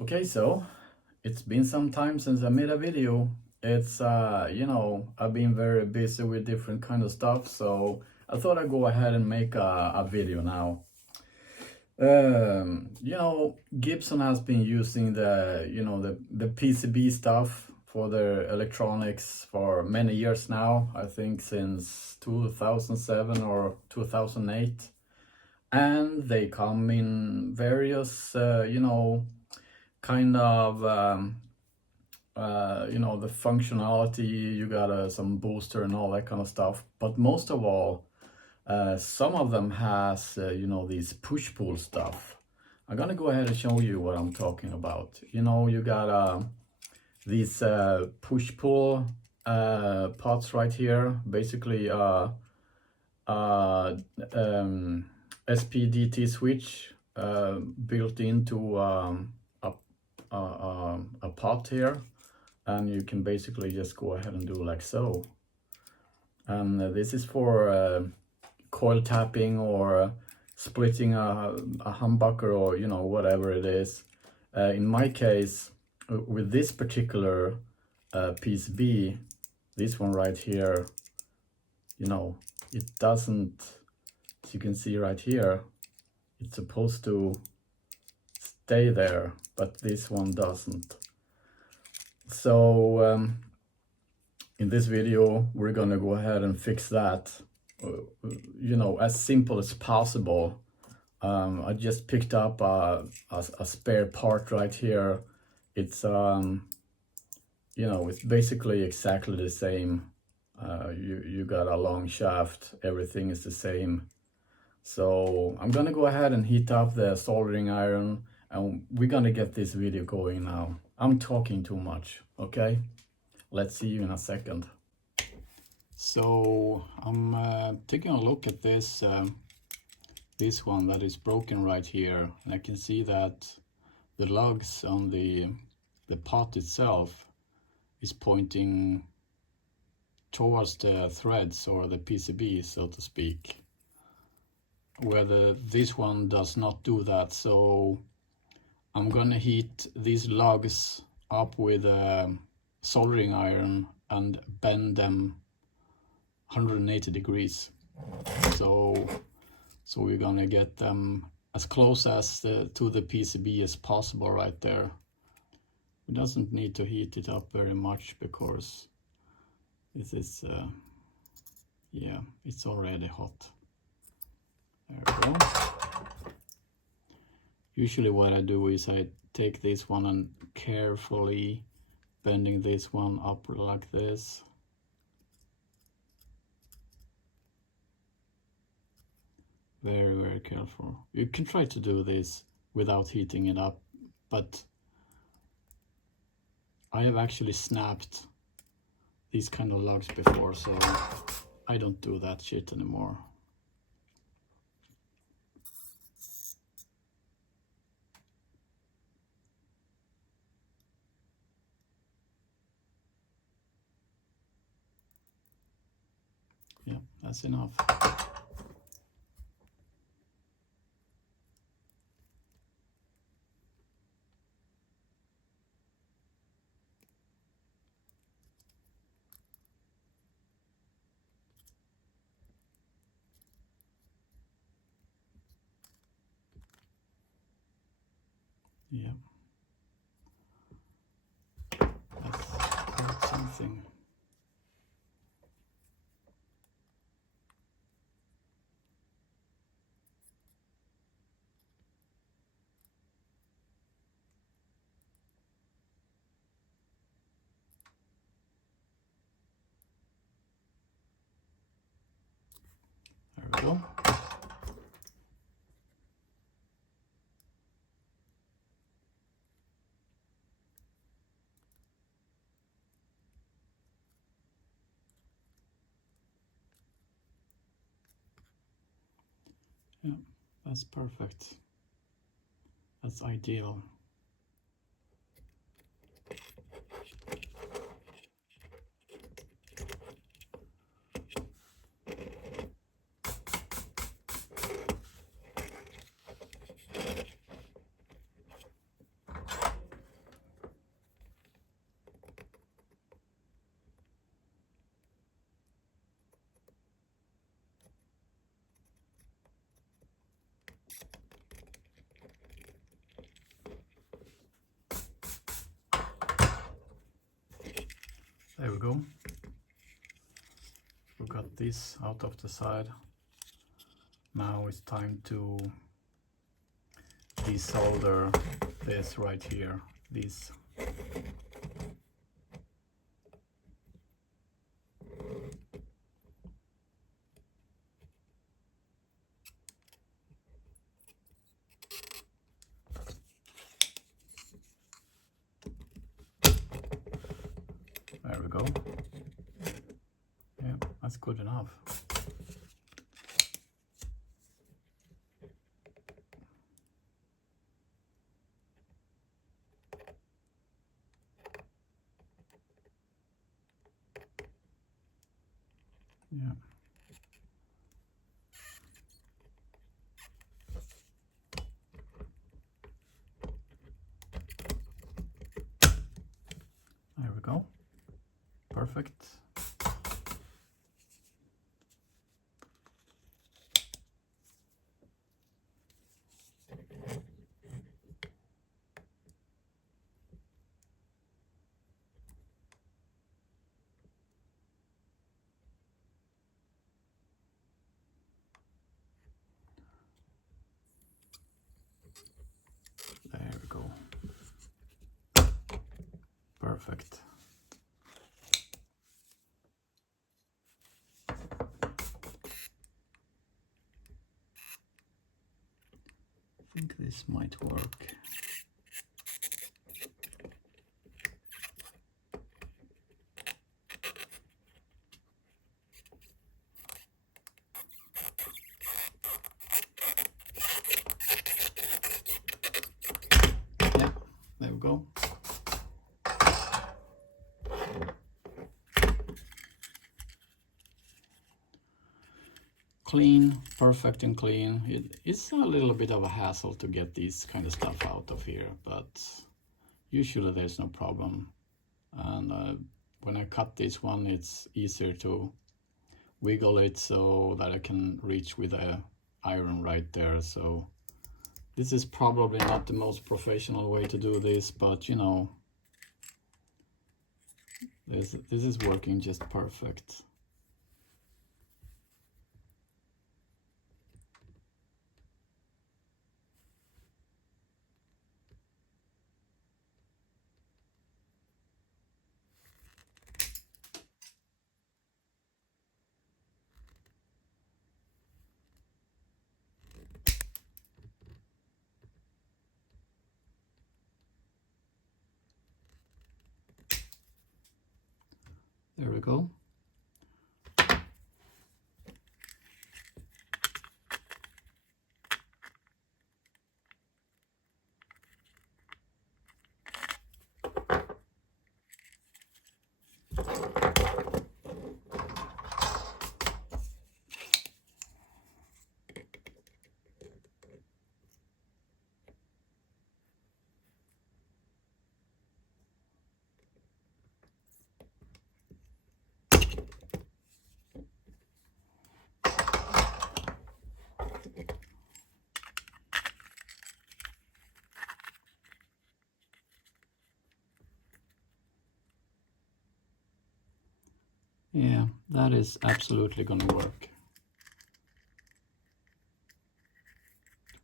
Okay, so it's been some time since I made a video. It's I've been very busy with different kind of stuff, so I thought I'd go ahead and make a video now. Gibson has been using the PCB stuff for their electronics for many years now. I think since 2007 or 2008, and they come in various kind of the functionality. You got some booster and all that kind of stuff, but most of all, some of them has these push-pull stuff. I'm gonna go ahead and show you what I'm talking about. You got these push-pull pots right here, basically SPDT switch built into a pot here, and you can basically just go ahead and do like so. And this is for coil tapping or splitting a humbucker, or whatever it is. In my case, with this particular PCB, this one right here, it doesn't, as you can see right here, it's supposed to stay there, but this one doesn't. So in this video we're gonna go ahead and fix that as simple as possible. I just picked up a spare part right here. It's it's basically exactly the same. You got a long shaft, everything is the same. So I'm gonna go ahead and heat up the soldering iron, and we're gonna get this video going now. I'm talking too much, okay? Let's see you in a second. So I'm taking a look at this one that is broken right here, and I can see that the lugs on the pot itself is pointing towards the threads, or the PCB, so to speak, whether this one does not do that. So I'm gonna heat these lugs up with a soldering iron and bend them 180 degrees. So we're gonna get them as close as to the PCB as possible right there. It doesn't need to heat it up very much, because this is yeah, it's already hot. There we go. Usually what I do is I take this one and carefully bending this one up like this. Very, very careful. You can try to do this without heating it up, but I have actually snapped these kind of lugs before, so I don't do that shit anymore. Yeah, that's enough. Yeah, that's something. There we go. Yeah, that's perfect. That's ideal. There we go. We got this out of the side. Now it's time to desolder this right here. These. There we go. Yeah, that's good enough. Yeah. There we go. Perfect. There we go. Perfect. I think this might work. Yeah, there we go. Clean, perfect and clean. It's a little bit of a hassle to get this kind of stuff out of here, but usually there's no problem. And when I cut this one, it's easier to wiggle it so that I can reach with a iron right there. So this is probably not the most professional way to do this, but you know, this is working just perfect. There we go. Yeah, that is absolutely gonna work.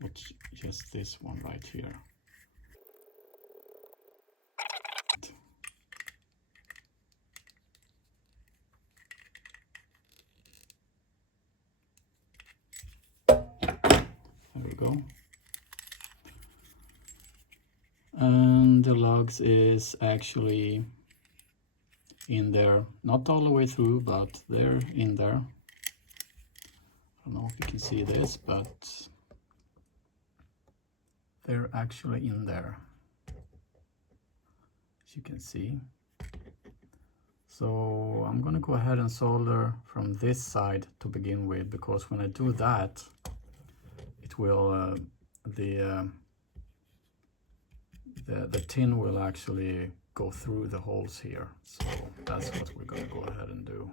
What's just this one right here? There we go. And the lugs is actually in there, not all the way through, but they're in there. I don't know if you can see this, but they're actually in there, as you can see. So I'm gonna go ahead and solder from this side to begin with, because when I do that, it will the tin will actually go through the holes here. So that's what we're gonna go ahead and do.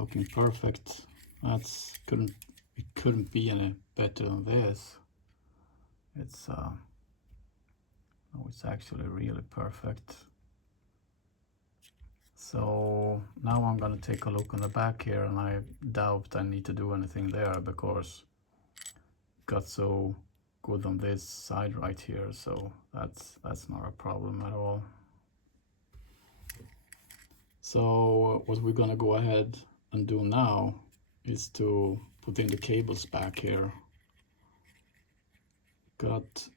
looking perfect. It couldn't be any better than this. It's it's actually really perfect. So now I'm gonna take a look on the back here, and I doubt I need to do anything there because it got so good on this side right here, so that's not a problem at all. So what we're gonna go ahead and do now is to put in the cables back here. Got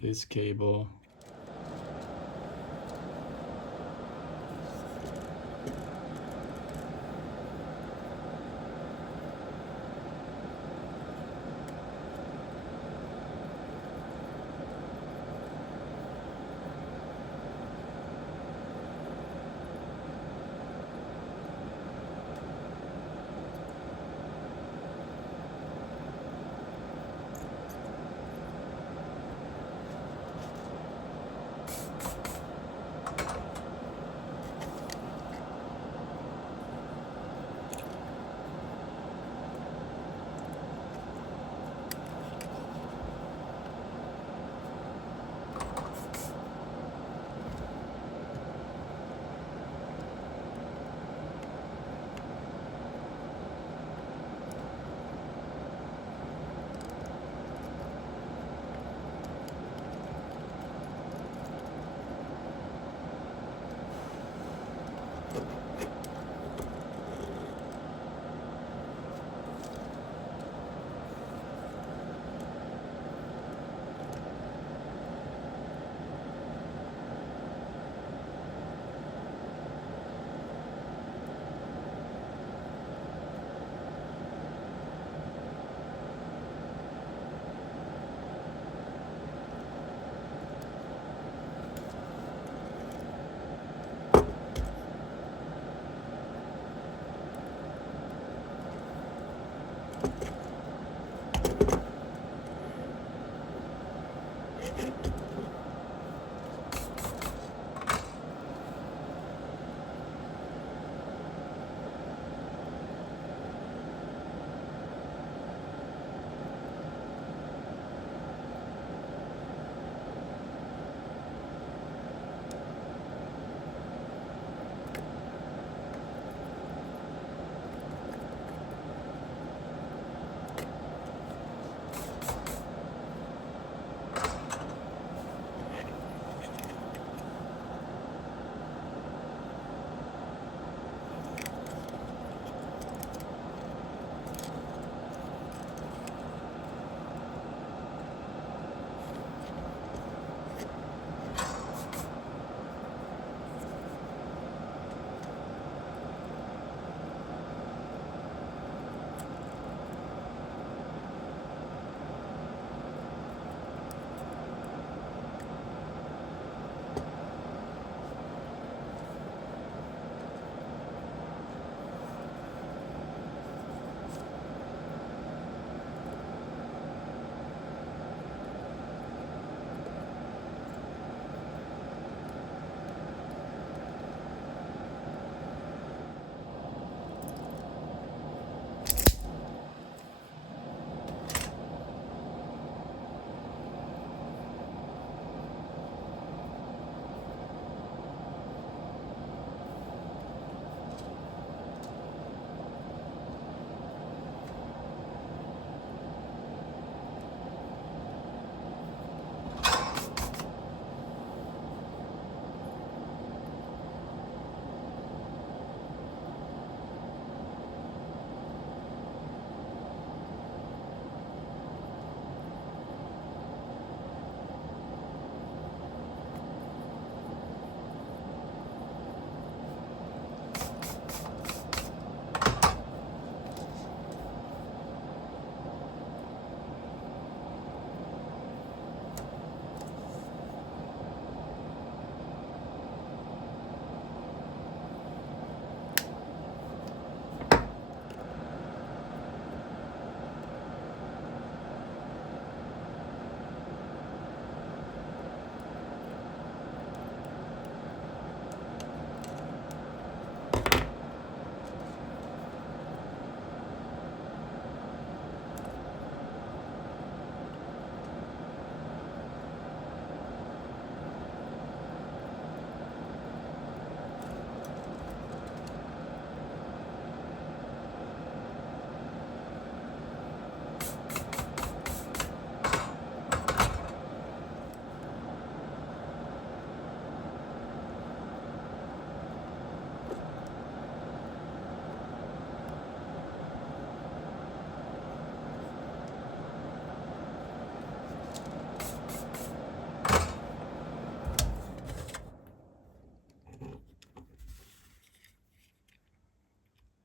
this cable.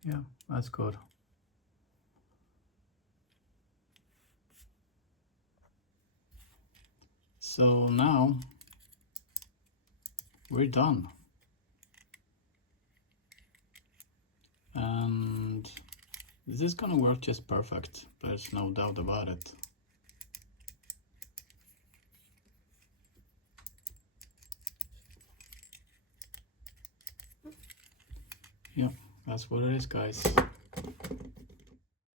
Yeah, that's good. So now we're done. And this is gonna work just perfect. There's no doubt about it. Yeah, that's what it is, guys.